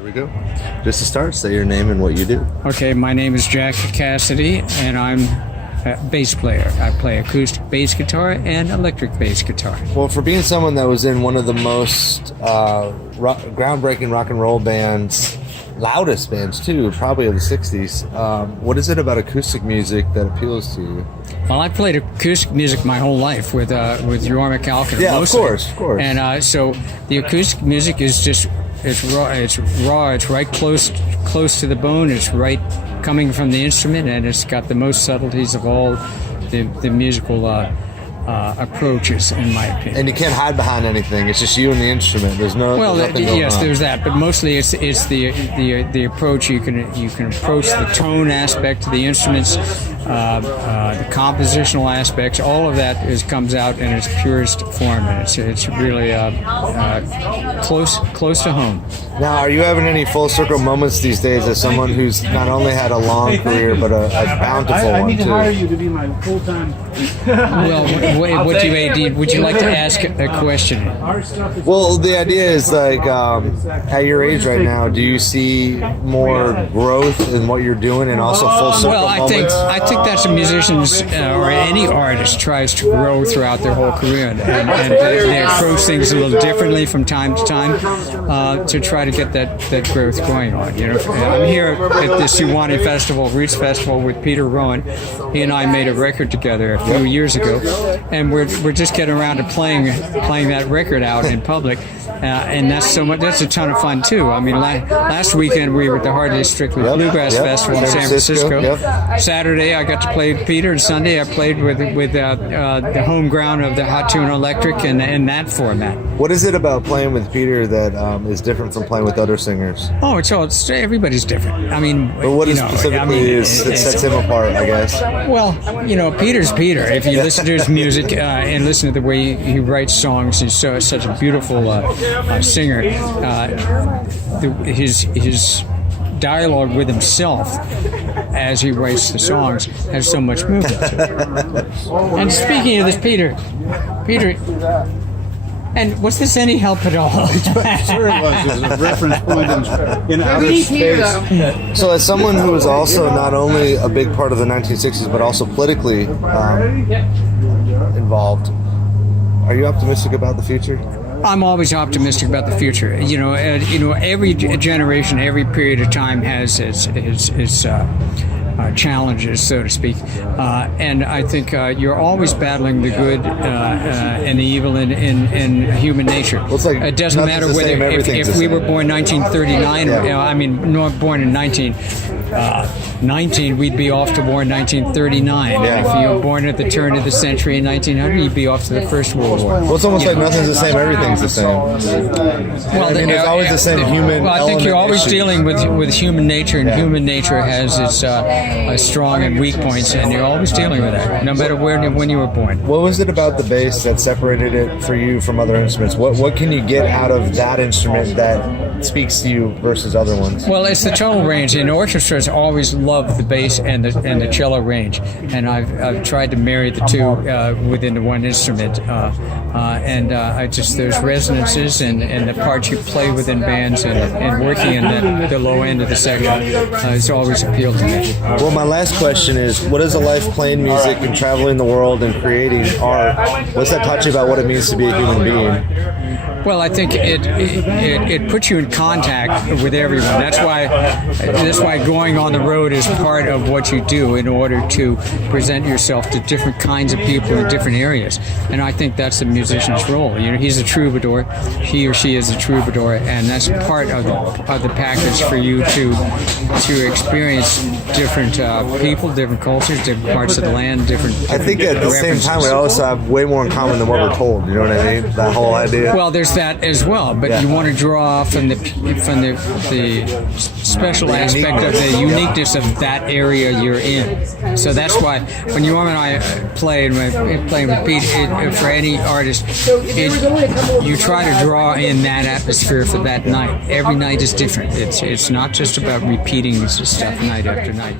Here we go. Just to start, say your name and what you do. Okay, my name is Casady, and I'm a bass player. I play acoustic bass guitar and electric bass guitar. Well, for being someone that was in one of the most groundbreaking rock and roll bands, loudest bands too, probably of the 60s, what is it about acoustic music that appeals to you? Well, I played acoustic music my whole life with Yorma Calkin. Yeah, mostly. of course. And so the acoustic music is just it's raw. It's right close to the bone. It's right coming from the instrument, and it's got the most subtleties of all the musical approaches, in my opinion. And you can't hide behind anything. It's just you and the instrument. There's no nothing going on. There's that, but mostly it's the approach. You can approach the tone aspect of the instruments, the compositional aspects. All of that comes out in its purest form, and it's really close to home. Now, are you having any full circle moments these days as someone who's not only had a long career but a bountiful one too? I need to hire you to be my full-time. Well, would you like to ask a question? Well, the idea is like at your age right now, do you see more growth in what you're doing and also full circle moments? I think that's a musician's or any artist tries to grow throughout their whole career, and they approach things a little differently from time to time to try to get that growth going on. You know, I'm here at the Suwannee Festival, Roots Festival, with Peter Rowan. He and I made a record together a few years ago, and we're just getting around to playing that record out in public, and that's a ton of fun too. I mean, last weekend we were at the Hardly Strictly Bluegrass Festival in San Francisco. Saturday I got to play with Peter, and Sunday I played with the home ground of the Hot Tuna Electric in that format. What is it about playing with Peter that is different from playing with other singers? Oh, it's everybody's different. I mean, but what specifically sets him apart, I guess? Well, Peter's Peter. If you listen to his music and listen to the way he writes songs, he's such a beautiful singer. His dialogue with himself as he writes the songs has so much movement to it. And speaking of this, Peter, and was this any help at all? Sure it was. It was a reference point in outer space. So as someone who was also not only a big part of the 1960s, but also politically involved, are you optimistic about the future? I'm always optimistic about the future. Every generation, every period of time has its challenges, so to speak, and I think you're always battling the good and the evil in human nature. Well, it doesn't matter whether if we were born 1939, born in 1919, we'd be off to war in 1939. Yeah. And if you were born at the turn of the century in 1900, you'd be off to the First World War. Well, it's almost like nothing's the same, everything's the same. Well, there's always the same human. Well, I think you're always dealing with human nature, and human nature has its strong and weak points, and you're always dealing with that, no matter when you were born. What was it about the bass that separated it for you from other instruments? What can you get out of that instrument that speaks to you versus other ones? Well, it's the tonal range, and orchestras always love the bass and the cello range, and I've tried to marry the two within the one instrument, and there's resonances and the parts you play within bands and working in the low end of the section has always appealed to me. Well, my last question is, what is a life playing music and traveling the world and creating art? What's that touch about what it means to be a human being? Well, I think it puts you in contact with everyone. That's why going on the road is part of what you do in order to present yourself to different kinds of people in different areas. And I think that's the musician's role. He's a troubadour. He or she is a troubadour, and that's part of the package for you to experience different people, different cultures, different parts of the land, different I think at the same time we also have way more in common than what we're told. You know what I mean? That whole idea. Well, there's that as well, but you want to draw from the special aspect of the uniqueness of that area you're in. So that's why when you and I playing with Pete, for any artist, you try to draw in that atmosphere for that night. Every night is different. It's not just about repeating this stuff night after night.